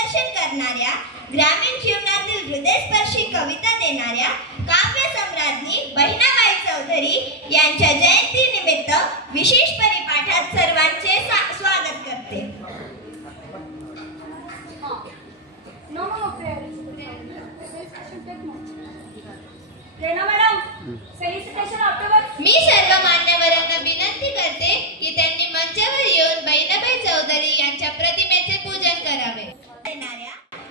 मार्गदर्शन करणाऱ्या, ग्रामीण जीवनातील हृदयस्पर्शी कविता देणाऱ्या काव्य सम्राज्ञी बहिणाबाई चौधरी यांच्या जयंती निमित्त विशेष परिपाठात सर्वांचे स्वागत करते. मी सर्व मान्यवरांना विनंती करते की त्यांनी मंचावर येऊन बहिणाबाई चौधरी यांच्या प्रतिमेचे पूजन करावे.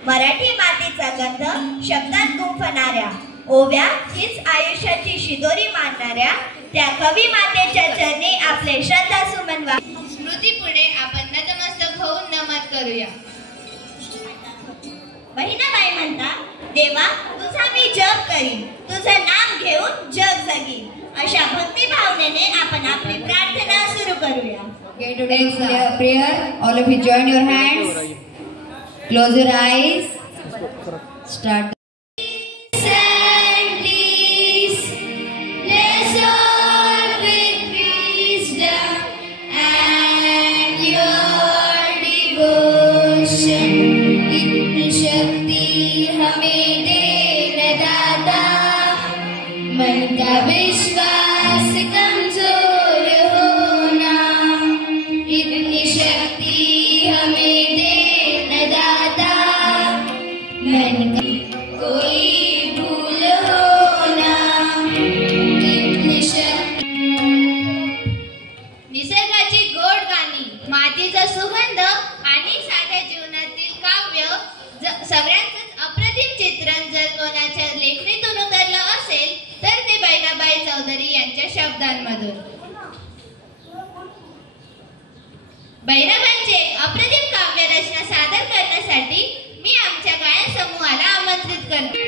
मराठी मातीचा गंध शब्दात गुंफणाऱ्या, ओव्या हीच आयुष्याची शिदोरी मानणाऱ्या त्या कवी मातेच्या चरणी आपले श्रद्धा सुमन स्मृतीपुढे आपण नतमस्तक होऊन नमन करूया. बहिणाबाई म्हणतात, देवा तुझा मी जप करीन, तुझं नाम घेऊन जग जगीन. अशा भक्ती भावनेने आपण आपली प्रार्थना सुरू करूया. Okay, today's prayer. All of you join your hands. Close your eyes. Start. मन का विश्वास कमजोर होना, इतनी शक्ति हमें दे दाता. मन का कोई भूल होना, इतनी शक्ति. निसर्गाची गोड गाणी, मातीचा सुगंध आणि साध्या जीवनातील काव्य सगळ्यांचंच अप्रतिम चित्रण जर कोणाच्या लेखणीतून उतरलं असेल तर ते बहिणाबाई चौधरी यांच्या शब्दांमधून. बहिणाबाईंचे अप्रतिम काव्य रचना सादर करण्यासाठी मी आमच्या गायन समूहाला आमंत्रित करते.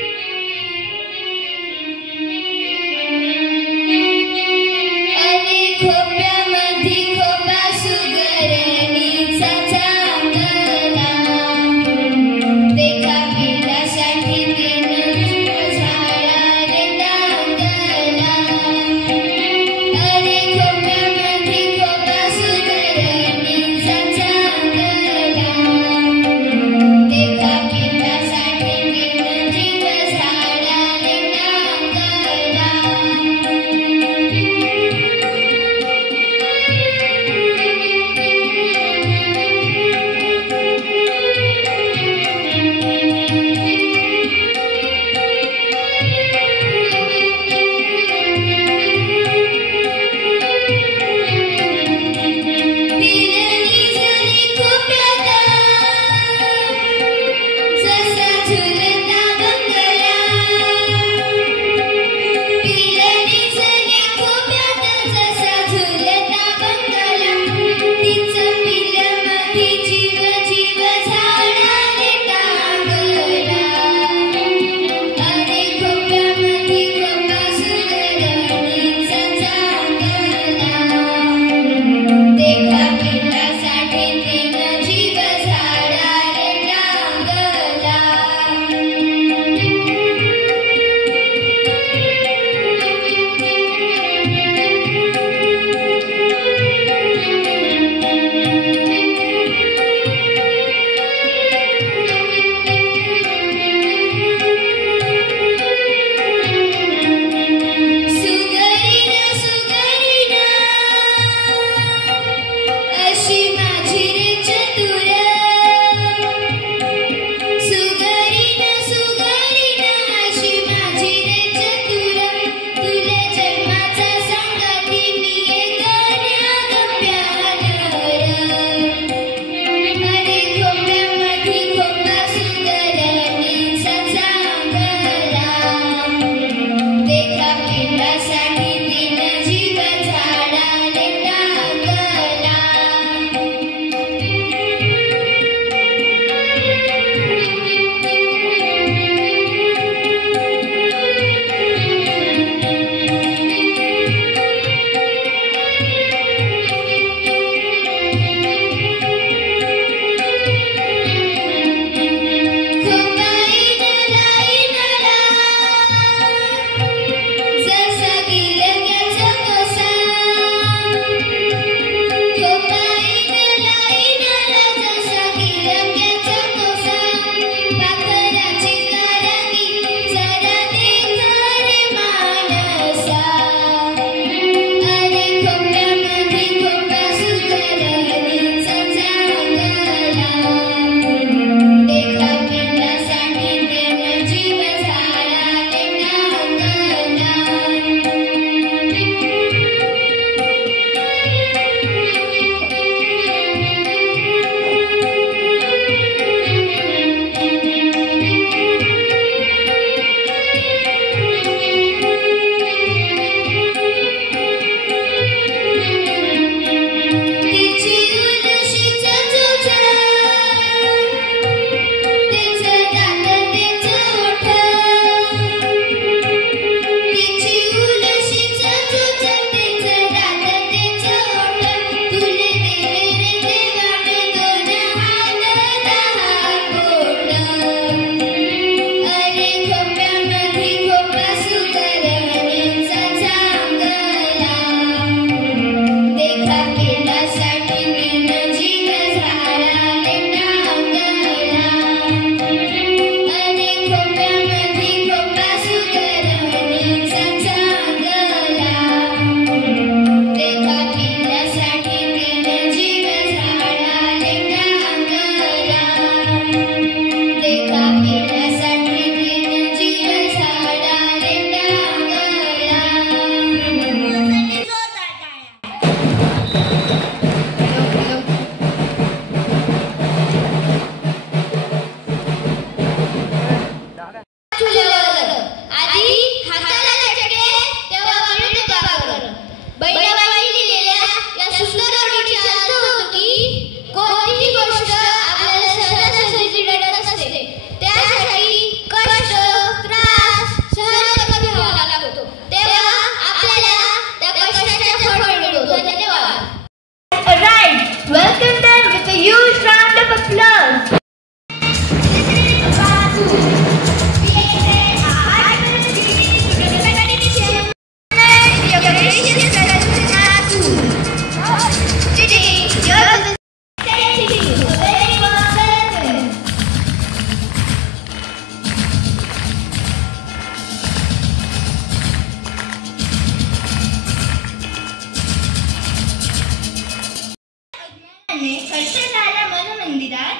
हर्ष झाला मन मंदिरात,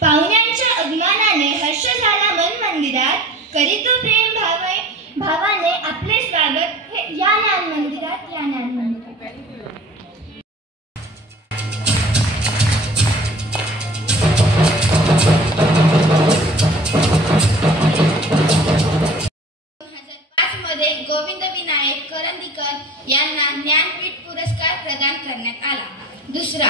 पाहुण्यांच्या अभिमानाने हर्ष झाला मन मंदिरात, करीत प्रेम भावाने आपले स्वागत या ज्ञान मंदिरात, या ज्ञान मंदिरात. गोविंद विनायक करंदीकर यांना ज्ञानपीठ पुरस्कार प्रदान करण्यात आला. दुसरा,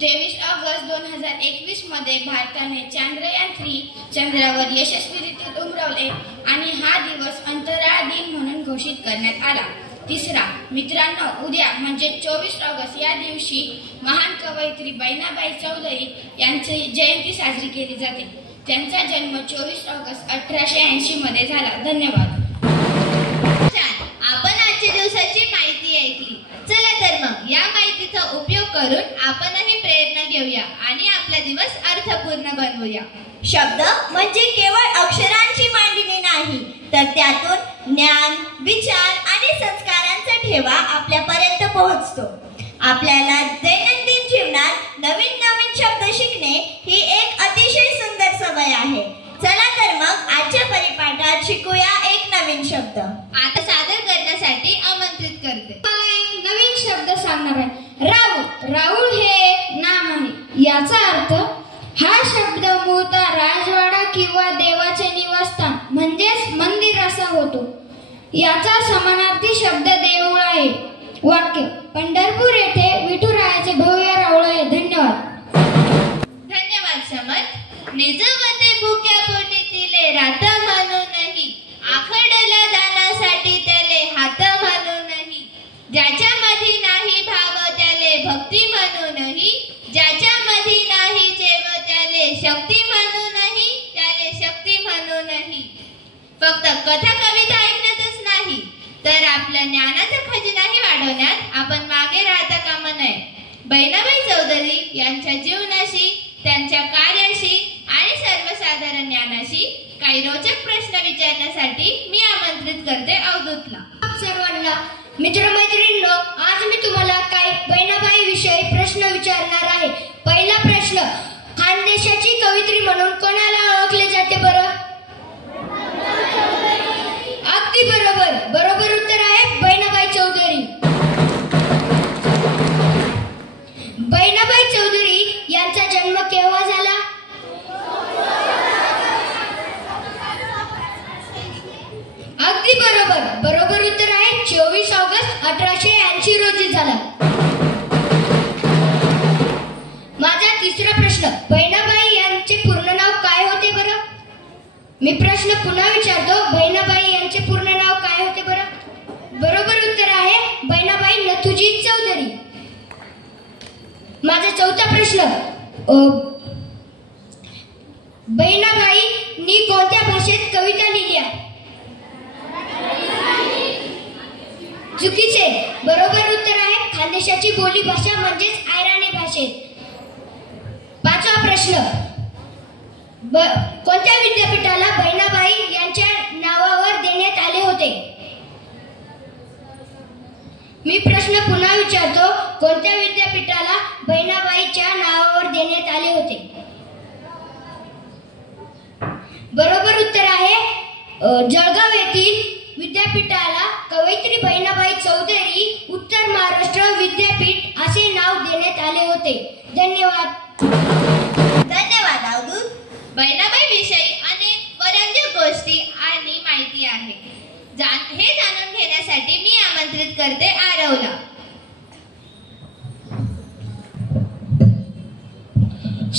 23 ऑगस्ट 2021 मध्ये भारताने चांद्रयान-3 चंद्रावर यशस्वीरित्या उतरवले आणि हा दिवस अंतराळ दिन म्हणून घोषित करण्यात आला. तिसरा, मित्रांनो, उद्या म्हणजे 24 ऑगस्ट या दिवशी महान कवयित्री बहिणाबाई चौधरी यांची जयंती साजरी केली जाते. त्यांचा जन्म 24 ऑगस्ट 1880 मध्ये झाला. धन्यवाद. आपण आजच्या दिवसाची माहिती ऐकली. चला तर मग या माहितीचा उपयोग करून आपणही प्रेरणा घेऊया आणि आपला दिवस अर्थपूर्ण बनवूया. शब्द म्हणजे केवळ अक्षरांची मांडणी नाही, तर त्यातून ज्ञान, विचार आणि संस्कारांचा ठेवा आपल्यापर्यंत पोहोचतो. आपल्याला दैनंदिन जीवनात नवीन नवीन शब्द शिकणे ही एक अतिशय सुंदर सवय आहे. चला तर मग आजच्या परिपाठात शिकूया एक नवीन शब्द. आता सादर करण्यासाठी आमंत्रित करते. मला एक नवीन शब्द सांगणार आहे. राहुल. राहुल हे एक नाम आहे. याचा अर्थ, हा शब्द मूळतः राजवाडा किंवा देवाचे निवासस्थान म्हणजेच मंदिर असा होतो. याचा समानार्थी शब्द देऊळ आहे. वाक्य, पंढरपूर येथे विठुरायाचे भव्य राऊळ आहे. धन्यवाद. धन्यवाद समर्थ. निजवते भुक्या पोटी तिले रात म्हणूनही, आखडला दानासाठी त्याले हात म्हणूनही, ज्याच्या मध्ये नाही भाव त्याले भक्ती म्हणूनही, ज्याच्या मध्ये नाही जेव त्याले शक्ती म्हणूनही, त्याले शक्ती म्हणूनही. फक्त कथा कविता ऐकण्यातच नाही, तर आपल्या ज्ञानाचा खजिनाही वाढवण्यात आपण मागे राहता कामा नये. बहिणाबाई चौधरी यांच्या जीवनाशी, त्यांच्या कार्याशी आणि सर्वसाधारण ज्ञानाशी काही रोचक प्रश्न विचारण्यासाठी मी आमंत्रित करते अवधूतला. सर्वांना मित्रमैत्रिणींनो, आज मी तुम्हाला काही बहिणाबाई विषयी प्रश्न विचारणार आहे. पहिला प्रश्न, खानदेशाची कवयित्री म्हणून कोणाला ओळखले जाते बरं? अगदी बरोबर. बरोबर उत्तर आहे बहिणाबाई चौधरी. बहिणाबाई चौधरी यांचा जन्म केव्हा झाला? अगदी बरोबर. बरोबर उत्तर आहे 24 ऑगस्ट 1880 रोजी झाला. माझा तिसरा प्रश्न, बहिणाबाई यांचे पूर्ण नाव काय होते बरं? मी प्रश्न पुन्हा विचारतो. बहिणाबाई यांचे पूर्ण नाव काय होते बरं? बरोबर उत्तर आहे बहिणाबाई नथुजी चौधरी. माझा चौथा प्रश्न, बहिणाबाईंनी कोणत्या भाषेत कविता लिहिल्या? चुकीचे. बरोबर उत्तर आहे खानदेशाची बोली भाषा म्हणजेच आयराणी भाषेत. पाचवा प्रश्न, कोणत्या विद्यापीठाला बहिणाबाई यांच्या नावावर देण्यात आले होते? मी प्रश्न पुन्हा विचारतो. कोणत्या विद्यापीठाला बहिणाबाईच्या नावावर देण्यात आले होते? बरोबर उत्तर आहे जळगाव येथील विद्यापीठाला कवयित्री बहिणाबाई चौधरी उत्तर महाराष्ट्र विद्यापीठ असे नाव देण्यात आले होते. धन्यवाद. धन्यवाद अवधूत. बहिणाबाई विषयी अनेक परंजक गोष्टी आणि माहिती आहे. हे जाणून घेण्यासाठी मी आमंत्रित करते आरवला.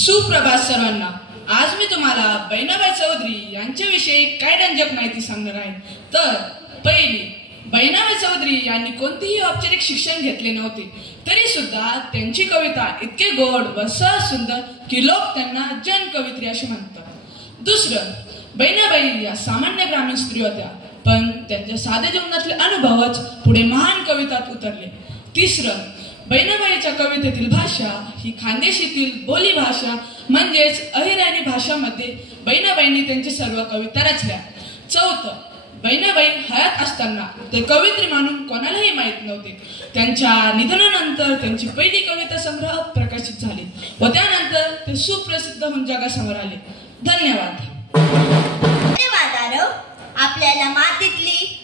सुप्रभात सर्वांना. आज मी तुम्हाला बहिणाबाई चौधरी यांच्याविषयी काय रंजक माहिती सांगणार आहे. तर पहिली, बहिणाबाई चौधरी यांनी कोणतेही औपचारिक शिक्षण घेतले नव्हते, तरी सुद्धा त्यांची कविता इतके गोड व सहज सुंदर की लोक त्यांना जनकवयित्री असे म्हणतात. दुसरं, बहिणाबाई या सामान्य ग्रामीण स्त्री होत्या, पण त्यांच्या साध्या जीवनातले अनुभवच पुढे महान कवितात उतरले. तिसरं, बहिणाबाईच्या कवितेतील भाषा ही खानदेशीतील बोली भाषा म्हणजेच अहिराणी भाषामध्ये बहिणाबाईंनी त्यांची सर्व कविता रचल्या. चौथं, बहिणाबाई हयात असताना ते कवयित्री म्हणून कोणालाही माहीत नव्हते. त्यांच्या निधनानंतर त्यांची पहिली कविता संग्रह प्रकाशित झाले व त्यानंतर ते सुप्रसिद्ध होऊन जगासमोर आले. धन्यवाद. धन्यवाद आरव. आपल्याला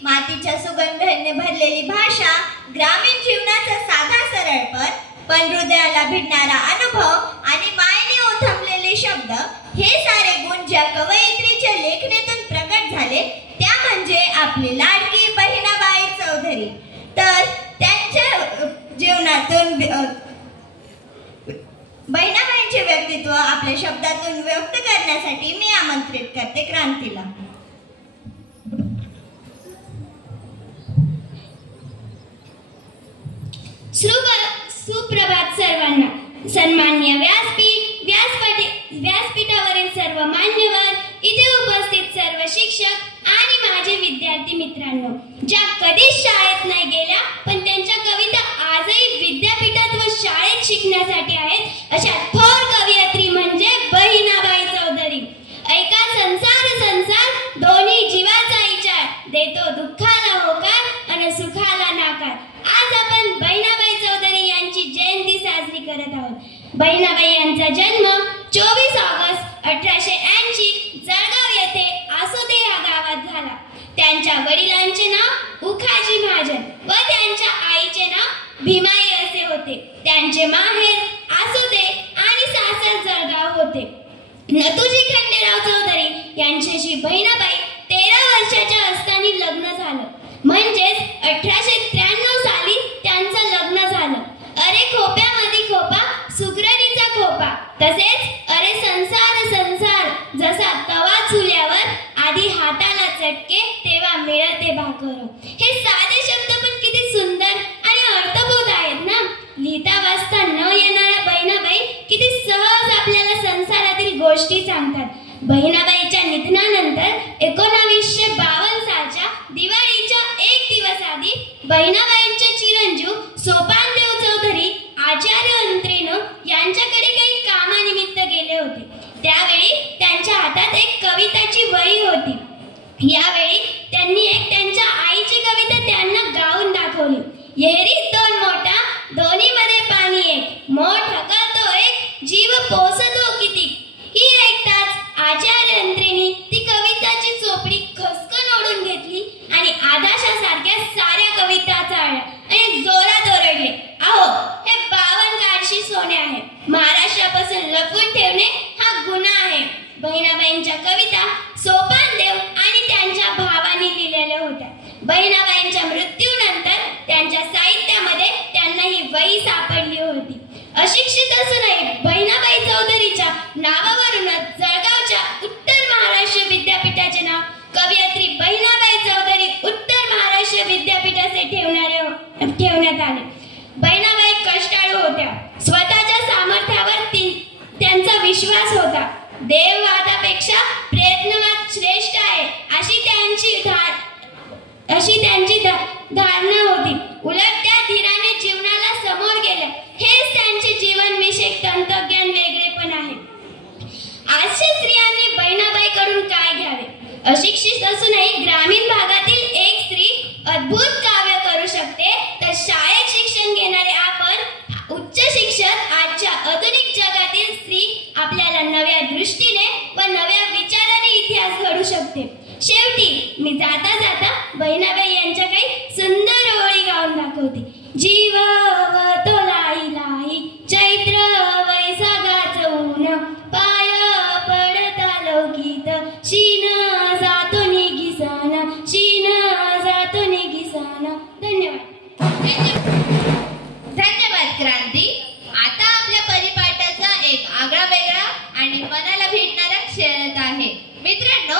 मातीच्या सुगंधाने भरलेली भाषा, ग्रामीण जीवनाचा साधा सरळपण पण हृदयाला भिडणारा अनुभव आणि मायेने ओथंबलेले शब्द हे सारे गुण ज्या कवयित्रीच्या लेखणीतून प्रकट झाले त्या म्हणजे आपली लाडकी बहिणाबाई चौधरी. तर त्यांच्या जीवनातून बहिणाबाईंचे व्यक्तित्व आपल्या शब्दातून व्यक्त करण्यासाठी मी आमंत्रित करते क्रांतीला. सुप्रभात सर्वांना. सन्माननीय व्यासपीठावरील सर्व मान्यवर, इथे उपस्थित सर्व शिक्षक आणि माझे विद्यार्थी मित्रांनो, ज्या कधीच शाळेत नाही गेल्या पण त्यांच्या कविता आजही विद्यापीठात व शाळेत शिकण्यासाठी आहेत अशा थोर कवयित्री म्हणजे बहिणाबाई चौधरी. ऐका संसार दोन्ही जीवाचा विचार, देतो दुःखाला होकार आणि सुखाला नाकार. आज आपण बहिणाबाई चौधरी यांची जयंती साजरी करत आहोत. बहिणाबाई यांचा जन्म 24 ऑगस्ट 1880 जळगाव येथे आसोदे या गावात झाला. त्यांच्या वडिलांचे नाव उखाजी महाजन व त्यांच्या आईचे नाव भीमाई असे होते. त्यांचे माहेर आसोदे आणि सासर जळगाव होते. नथुजी खंडेराव चौधरी यांच्याशी बहिणाबाई 13 वर्षाच्या असताना लग्न झालं. म्हणजेच 1893 साली त्यांचं लग्न झालं. अरे खोप्यामध्ये खोपा, सुगरणीचा खोपा, तसेच अरे संसार जसा तवा चुल्यावर आधी हाताला चटके तेव्हा मिळते भाकर. हे साधे शब्द पण किती सुंदर आणि अर्थबोध आहेत ना. लिहिता वाचता न येणाऱ्या बहिणाबाई किती सहज आपल्याला संसारातील गोष्टी सांगतात. बहिणाबाईच्या निधनानंतर 1952 सालच्या दिवाळीच्या एक दिवस आधी बहिणाबाईंचे चिरंजीव सोपानदेव चौधरी आचार्य अंत्रेनं यांच्याकडे काही कामानिमित्त गेले होते. त्यावेळी त्यांच्या हातात एक कविताची वही होती. यावेळी त्यांनी एक त्यांच्या आईची कविता त्यांना गाऊन दाखवली. येरीत दोन मोठा, दोन्ही मध्ये पाणी एक, मोठ हकलतो एक, जीव पोसतो किती. ही ऐकताच आचार्य अंत्रेनी ती कविताची चोपडी खसकन ओढून घेतली आणि आदाशासारख्या साऱ्या कविता चाळल्या आणि जोरात ओरडले, अहो हे 52 काळशी सोने आहे. महाराष्ट्रापासून लपवून ठेवणे हा गुन्हा आहे. बहिणाबाईंच्या कविता सोपानदेव आणि त्यांच्या भावाने लिहिलेल्या होत्या. बहिणाबाईंच्या मृत्यूनंतर त्यांच्या साहित्यामध्ये त्यांना ही वही सापडली होती. अशिक्षित असूनही बहिणाबाई चौधरीच्या नावावरूनच जळगावच्या उत्तर महाराष्ट्र विद्यापीठाचे नाव कवयित्री बहिणाबाई चौधरी उत्तर महाराष्ट्र विद्यापीठ असे ठेवण्यात आले. बहिणाबाई कष्टाळू होत्या. स्वतःच्या सामर्थ्यावर त्यांचा विश्वास होता. देववादापेक्षा प्रयत्नवाद श्रेष्ठ आहे अशी त्यांची धारणा होती. उलट त्या धीराने जीवनाला समोर गेल्या. हेच त्यांचे जीवनविषयक तंत्रज्ञान वेगळेपण आहे. आजच्या स्त्रियांनी बहिणाबाईकडून काय घ्यावे? अशिक्षित असूनही ग्रामीण भागातील एक स्त्री अद्भुत काव्य करू शकते, तर शाळेत शिक्षण घेणारे आपण उच्च शिक्षण आजच्या आधुनिक जगातील स्त्री आपल्याला नव्या दृष्टीने व नव्या विचाराने इतिहास घडू शकते. शेवटी मी जाता जाता बहिणाबाई यांच्या काही सुंदर ओळी गाऊन दाखवते. जीव तो लाई लाई चैत्र वैसागाचं ऊन, पाय पडता लौकित शीन जातो निघिसान, शीन जातो निघिसान. धन्यवाद क्रांती. आता आपल्या परिपाठाचा एक आगळा वेगळा आणि मनाला भेटणारा क्षण आहे. मित्रांनो,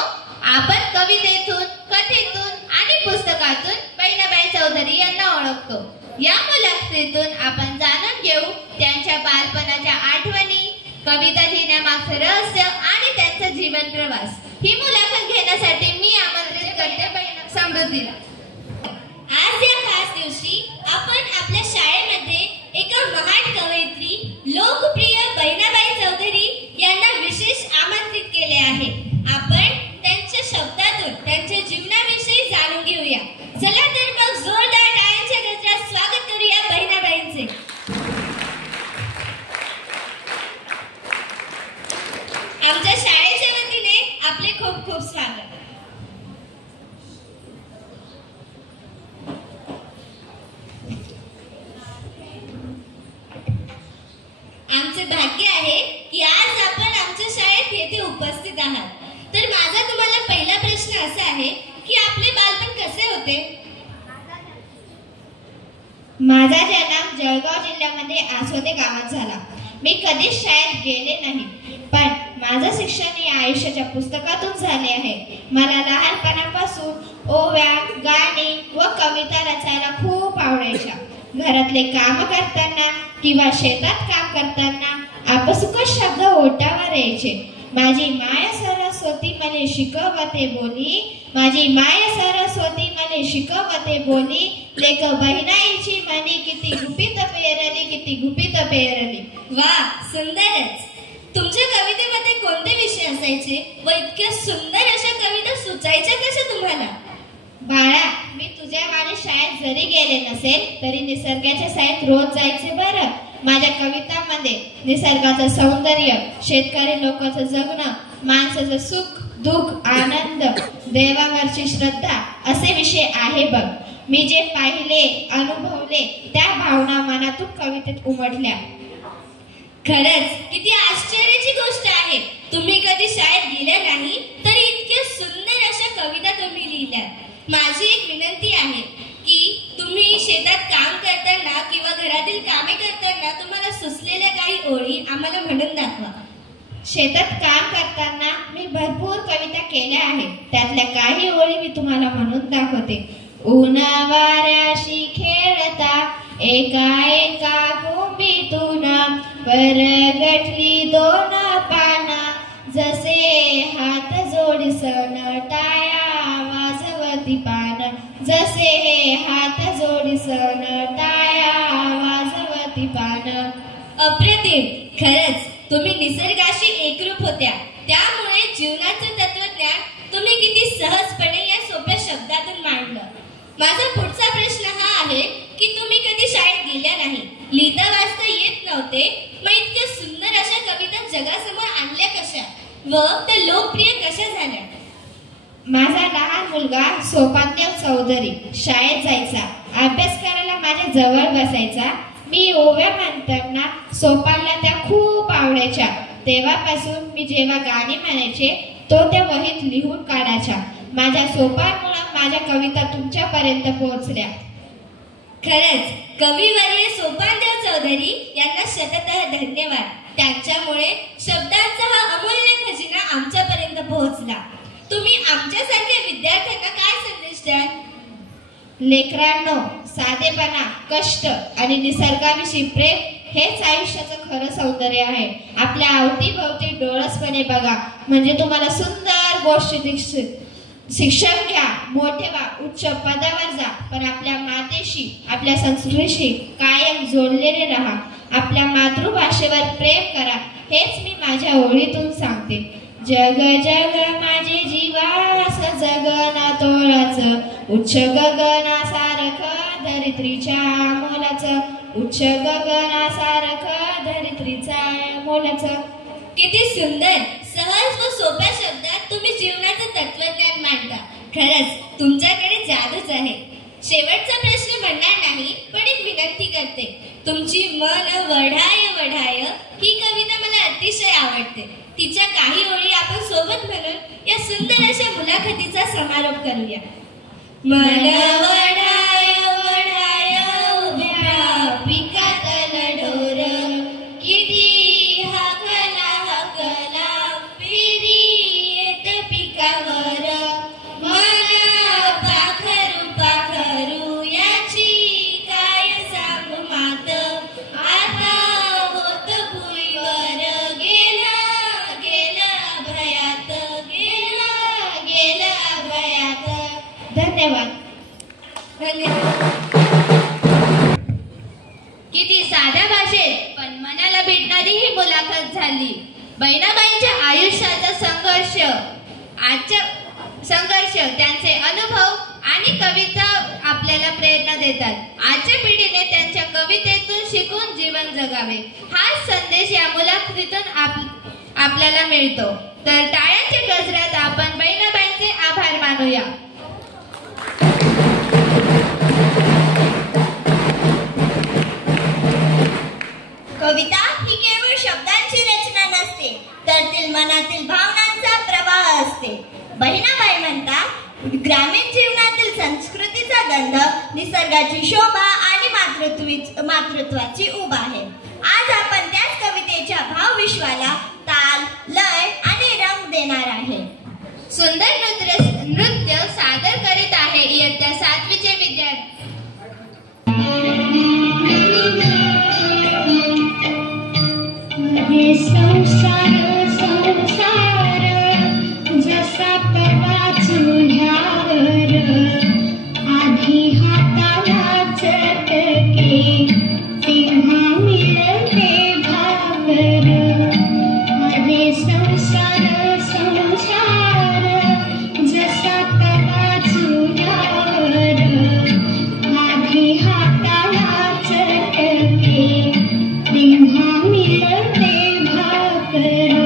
आपण कवितेतून, कथेतून आणि पुस्तकातून बहिणाबाई चौधरी यांना ओळखतो. या मुलाखतीतून आपण जाणून घेऊ त्यांच्या बालपणाच्या आठवणी, कविता लिहिण्यामागचं रहस्य आणि त्यांचा जीवन प्रवास. ही मुलाखत घेण्यासाठी मी आमंत्रित करते समृद्धीला. आज या खास दिवशी आपण आपल्या शाळेमध्ये एका महान कवयित्री, लोकप्रिय बहिणाबाई चौधरी यांना विशेष आमंत्रित केले आहे. आपण त्यांच्या शब्दातून त्यांच्या जीवनाविषयी असते? माझा जन्म जळगाव जिल्ह्यामध्ये आसोदे गावात झाला. मी कधीच शाळेत गेले नाही, पण माझं शिक्षण हे आयुष्याच्या पुस्तकातून झाले आहे. मला लहानपणापासून ओव्या, गाणी व कविता रचायला खूप आवडायच्या. घरातले काम करताना किंवा शेतात काम करताना आपसुकच शब्द ओठावर यायचे. माझी माय सरस्वती मले शिकवते बोली, माझी माय सरस्वती मले शिकवते बोली, लेक बहिणाईची मनी किती गुपित पेरली, किती गुपित पेरली. वा, सुंदरच. तुमच्या कवितेमध्ये कोणते विषय असायचे व इतक्या सुंदर अशा कविता सुचायच्या कशा तुम्हाला? बाळा, मी तुझ्या वाणी शाळेत जरी गेले नसेल तरी निसर्गाच्या शाळेत रोज जायचे बरं. माझ्या कवितांमध्ये निसर्गाचं सौंदर्य, शेतकरी लोकांचं जगणं, माणसाचं सुख दुःख, आनंद, देवावरची श्रद्धा असे विषय आहे बघ. मी जे पाहिले, अनुभवले त्या भावना मनातून कवितेत उमटल्या. खरंच किती आश्चर्याची गोष्ट आहे. तुम्ही कधी शाळेत गेल्या नाही तरी इतक्या सुंदर अशा कविता तुम्ही लिहिल्या. माझी एक विनंती आहे की तुम्ही शेतात काम करताना किंवा घरातील कामे करताना तुम्हाला सुचलेल्या काही ओळी आम्हाला म्हणून दाखवा. शेतात काम करताना मी भरपूर कविता केल्या आहेत. त्यातल्या काही ओळी मी तुम्हाला म्हणून दाखवते. उन्हा वाऱ्याशी खेळता एका एका कुंभीतून परगटली दोन पाना, जसे हात जोडी सण टाळ्या वाजवती पान, जसे हात जोडी सण टाळ्या वाजवती पान. अप्रतिम. खरंच तुम्ही निसर्गाशी एकरूप होत्या. त्यामुळे जीवनाचं तत्वज्ञान तुम्ही किती सहजपणे या सोप्या शब्दातून मांडलं. माझा पुढचा प्रश्न हा आहे की तुम्ही कधी शाळेत गेल्या नाही, लिहिता वाचता येत नव्हते, मग इतक्या सुंदर अशा कविता जगासमोर आणल्या कशा व त्या लोकप्रिय कशा झाल्या? माझा लहान मुलगा सोपानदेव चौधरी शाळेत जायचा. अभ्यास करायला माझ्या जवळ बसायचा. मी ओव्या म्हणताना सोपानला त्या खूप आवडायच्या. तेव्हापासून मी जेव्हा गाणी म्हणायचे तो त्या वहीत लिहून काढायच्या. माझ्या सोपानमुळे माझ्या कविता तुमच्यापर्यंत पोहोचल्या. खरंच कविवर्य सोपानदेव चौधरी यांना शततः धन्यवाद. त्यांच्यामुळे शब्दांचा हा अमूल्य खजिना आमच्यापर्यंत पोहोचला. तुम्ही आमच्यासारख्या विद्यार्थ्यांना काय संदेश द्याल? लेकरांनो, साधेपणा, कष्ट आणि निसर्गाविषयी प्रेम हेच आयुष्याचं खरं सौंदर्य आहे. आपल्या अवतीभोवती डोळसपणे बघा, म्हणजे तुम्हाला सुंदर गोष्टी दिसतील. शिक्षण घ्या, मोठे व्हा, उच्च पदावर जा, पण आपल्या मातेशी, आपल्या संस्कृतीशी कायम जोडलेले राहा. आपल्या मातृभाषेवर प्रेम करा. हेच मी माझ्या ओळीतून सांगते. जग जग माझे जीवास जगना तोळाच, उच्च गगनासारख धरित्रीच्या मोलाच, उच्च गगनासारख धरित्रीचा मोलाच. किती सुंदर, सहज व सोप्या शब्दात तुम्ही जीवनाचं तत्वज्ञान मांडता. खरंच तुमच्याकडे जादूच आहे. शेवटचा प्रश्न म्हणणार नाही, पण एक विनंती करते. तुमची मन वढाय वढाय ही कविता मला अतिशय आवडते. तिच्या काही ओळी आपण सोबत म्हणून या सुंदर अशा मुलाखतीचा समारोप करूया. मन वढाय वढाय उभ्या पिकातल ढोर, किती हाकला हाकला फेरी येत पिकावर, मन पाखरू पाखरू याची काय सांगू मात, आता होत भुईवर गेला गेला भयात, गेला गेला भयात. धन्यवाद. किती साध्या भाषेत पण मनाला भेटणारी ही मुलाखत झाली. बहिणाबाईंच्या आयुष्याचा संघर्ष, त्यांचे अनुभव आणि कविता आपल्याला प्रेरणा देतात. आजच्या पिढीने त्यांच्या कवितेतून शिकून जीवन जगावे, हाच संदेश या मुलाखतीतून आपल्याला मिळतो. तर टाळ्यांच्या गजरात आपण बहिणाबाईंचे आभार मानूया. कविता ही केवळ शब्दांची रचना नसते, तर ती मनातील भावनांचा प्रवाह असते. बहिणाबाई म्हणतात, ग्रामीण जीवनातील संस्कृतीचा निसर्गाची शोभा आणि मातृत्वाची उभा आहे. आज आपण त्याच कवितेच्या भावविश्वाला ताल, लय आणि रंग देणार आहे. सुंदर नृत्य सादर करीत आहे इयत्ता 7वीचे विद्यार्थी. संसार जसा तवा चुन्ह्यावर आधी हाताला चटके तेव्हा मिळते भाकर. अरे संसार जसा तवा चुन्ह्यावर आधी हाताला चटके तेव्हा मिळते भाकर.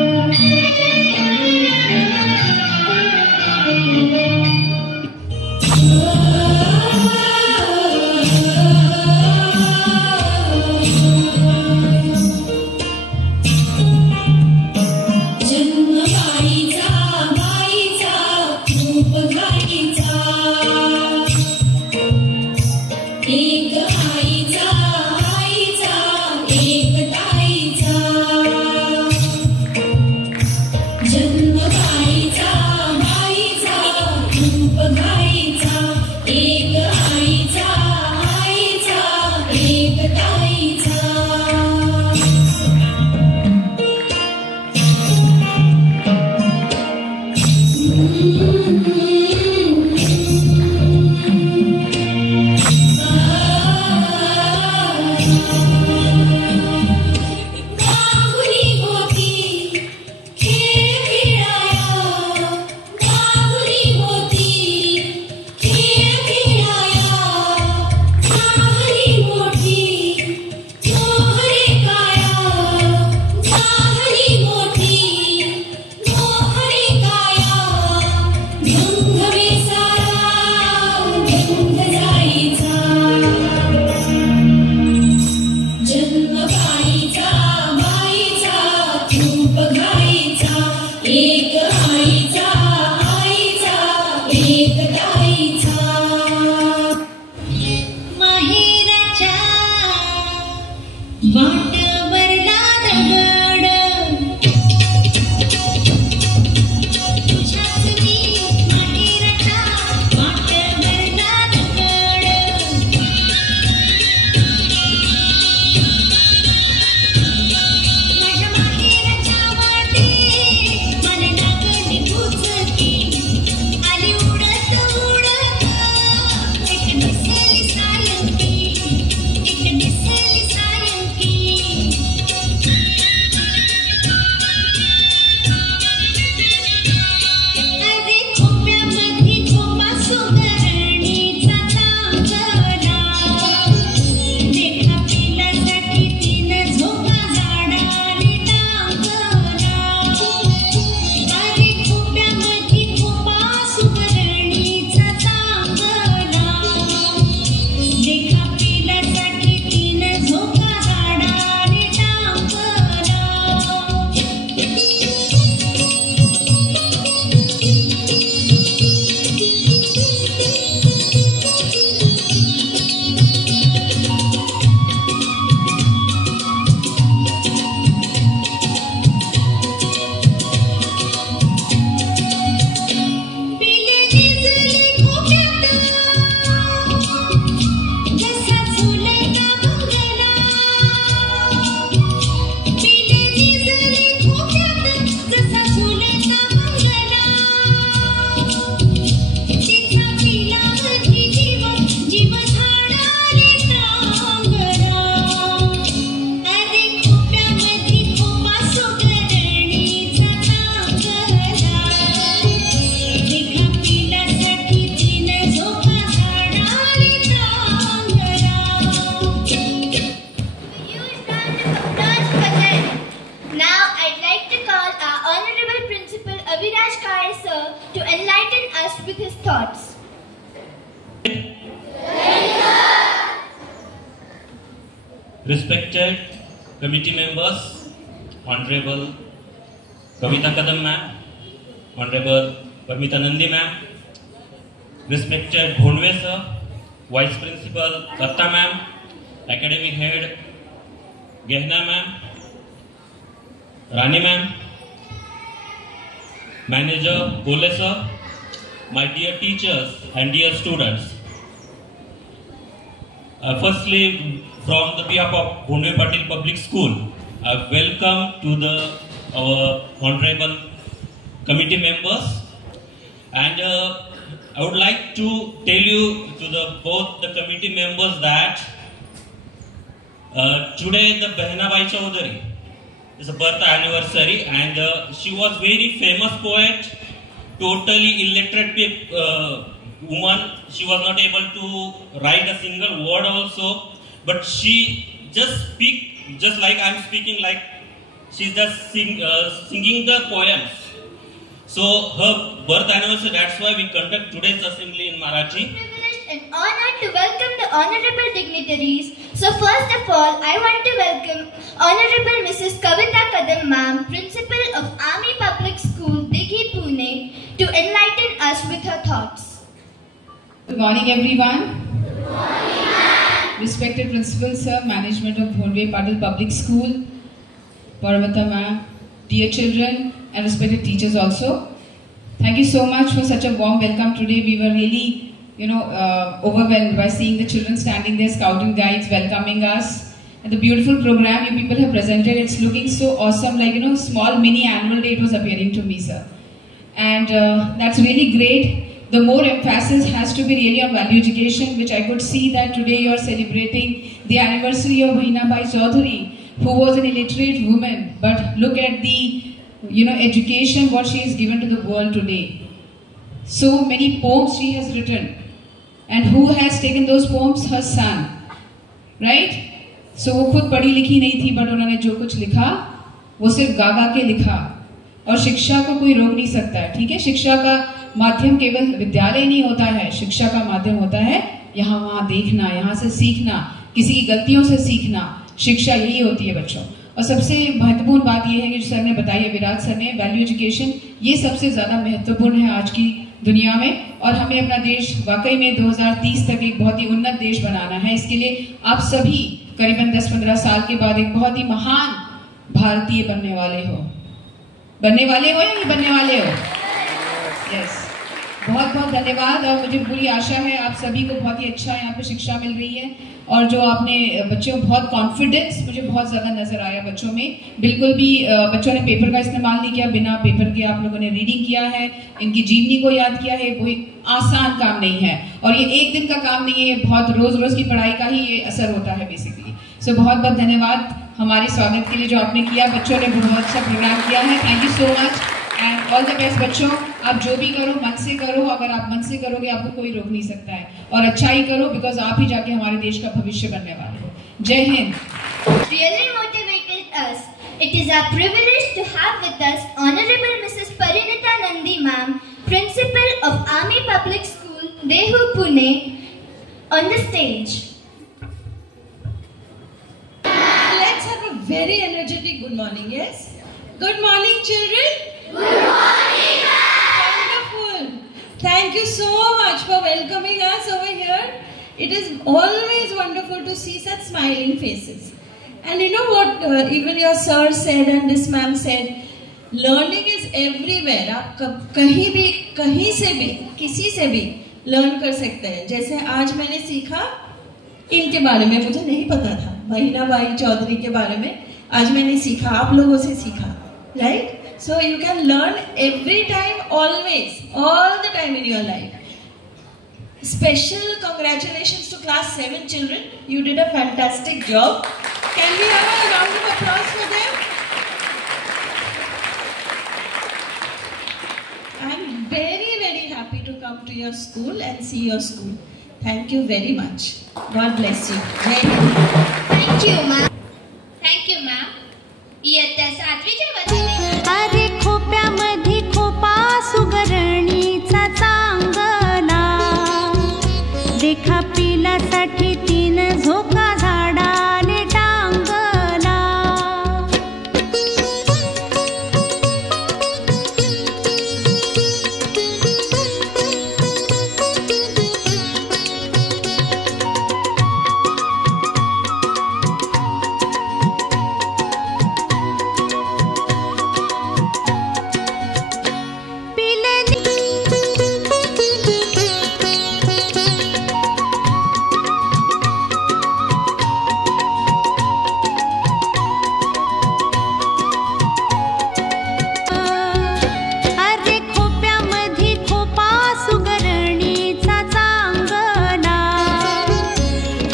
Respected committee members, Honorable Kavita Kadam ma'am, Honorable Parmita Nandi ma'am, respected Bhondwe sir, Vice Principal Datta ma'am, Academic Head Gehna ma'am, Rani ma'am, Manager Gole sir, my dear teachers and dear students. Firstly, from the behalf of Bhonwe Patil Public School, I welcome to our honorable committee members, and I would like to tell you to both the committee members that today the Behnabai Chaudhary is a birth anniversary, and she was very famous poet, totally illiterate woman. She was not able to write a single word also, but she just speak just like I'm speaking, like she's just singing the poems. So her birth anniversary, that's why we conduct today's assembly in Marathi. Privileged and honored to welcome the honorable dignitaries. So first of all, I want to welcome Honorable Mrs. Kavita Kadam ma'am, Principal of Army Public School, Dighi, Pune, to enlighten us with her thoughts. Good morning, everyone. Good morning, ma'am. Respected Principal Sir, Management of Bhonwe Patil Public School, Paramita ma'am, dear children and respected teachers also. Thank you so much for such a warm welcome today. We were really, overwhelmed by seeing the children standing there, scouting guides welcoming us. And the beautiful program you people have presented, it's looking so awesome, like, small mini annual day it was appearing to me, sir. And that's really great. The more emphasis has to be really on value education, which I could see that today you are celebrating the anniversary of Bahinabai Chaudhary, who was an illiterate woman, but look at the education what she has given to the world today. So many poems she has written, and who has taken those poems? Her son, right? So वो खुद पढ़ी लिखी नहीं थी, but उन्होंने जो कुछ लिखा वो सिर्फ गा गा के लिखा, और शिक्षा को कोई रोक नहीं सकता है, ठीक है? शिक्षा का माध्यम केवल विद्यालय नहीं होता है, शिक्षा का माध्यम होता है यहाँ वहाँ देखना, यहाँ से सीखना, किसी की गलतियों से सीखना। शिक्षा यही होती है बच्चों। और सबसे महत्वपूर्ण बात यह है कि सर ने बताई है, विराट सर ने, वैल्यू एजुकेशन ये सबसे ज्यादा महत्वपूर्ण है आज की दुनिया में, और हमें अपना देश वाकई में 2030 तक एक बहुत ही उन्नत देश बनाना है। इसके लिए आप सभी करीबन 10-15 साल के बाद एक बहुत ही महान भारतीय बनने वाले हो या नहीं बनने वाले हो? यस, बहुत बहुत धन्यवाद। और मुझे पूरी आशा है आप सभी को बहुत ही अच्छा यहाँ पे शिक्षा मिल रही है, और जो आपने बच्चों बहुत कॉन्फिडेंस मुझे बहुत ज़्यादा नजर आया बच्चों में। बिल्कुल भी बच्चों ने पेपर का इस्तेमाल नहीं किया, बिना पेपर के आप लोगों ने रीडिंग किया है, इनकी जीवनी को याद किया है। वो एक आसान काम नहीं है, और ये एक दिन का काम नहीं है, ये बहुत रोज रोज की पढ़ाई का ही ये असर होता है बेसिकली। सो बहुत बहुत धन्यवाद हमारे स्वागत के लिए जो आपने किया, बच्चों ने बहुत अच्छा प्रोग्राम किया है। Thank you so much end all the best बच्चों। आप जो भी करो मन से करो, अगर आप मन से करोगे आपको कोई रोक नहीं सकता है, और अच्छा ही करो, बिकॉज आप ही जाके हमारे देश का भविष्य बनने वाले हो। जय Hind. Really motivated us. It is our privilege to have with us Honorable Mrs. Parinita Nandi ma'am, Principal of Army Public School, Dehu, Pune, on the stage. Let's have a very energetic good morning, yes? Good morning, children. Good morning, ma'am. Wonderful. Thank you so much for welcoming us over here. It is always wonderful to see such smiling faces. And you know what even your sir said and this ma'am said, learning is everywhere. आप कहीं भी, कहीं से भी, किसी से भी learn कर सकते हैं। जैसे आज मैंने सीखा, इनके बारे में मुझे नहीं पता था, बहिनाबाई चौधरी के बारे में आज मैंने सीखा, आप लोगों से सीखा, right? So you can learn every time, always, all the time in your life. Special congratulations to class 7 children. You did a fantastic job. Can we have a round of applause for them? I'm very, very happy to come to your school and see your school. Thank you very much. God bless you. Thank you, ma'am. Thank you ma'am. इयत्ता 7वीच्या वतीने अरे खोप्यामध्ये खोपा सुगरणीचा चांगला, देखा पिलासाठी 3 झोका झाडाने टांगला.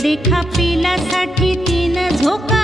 देखा पिलासाठी 3 झोका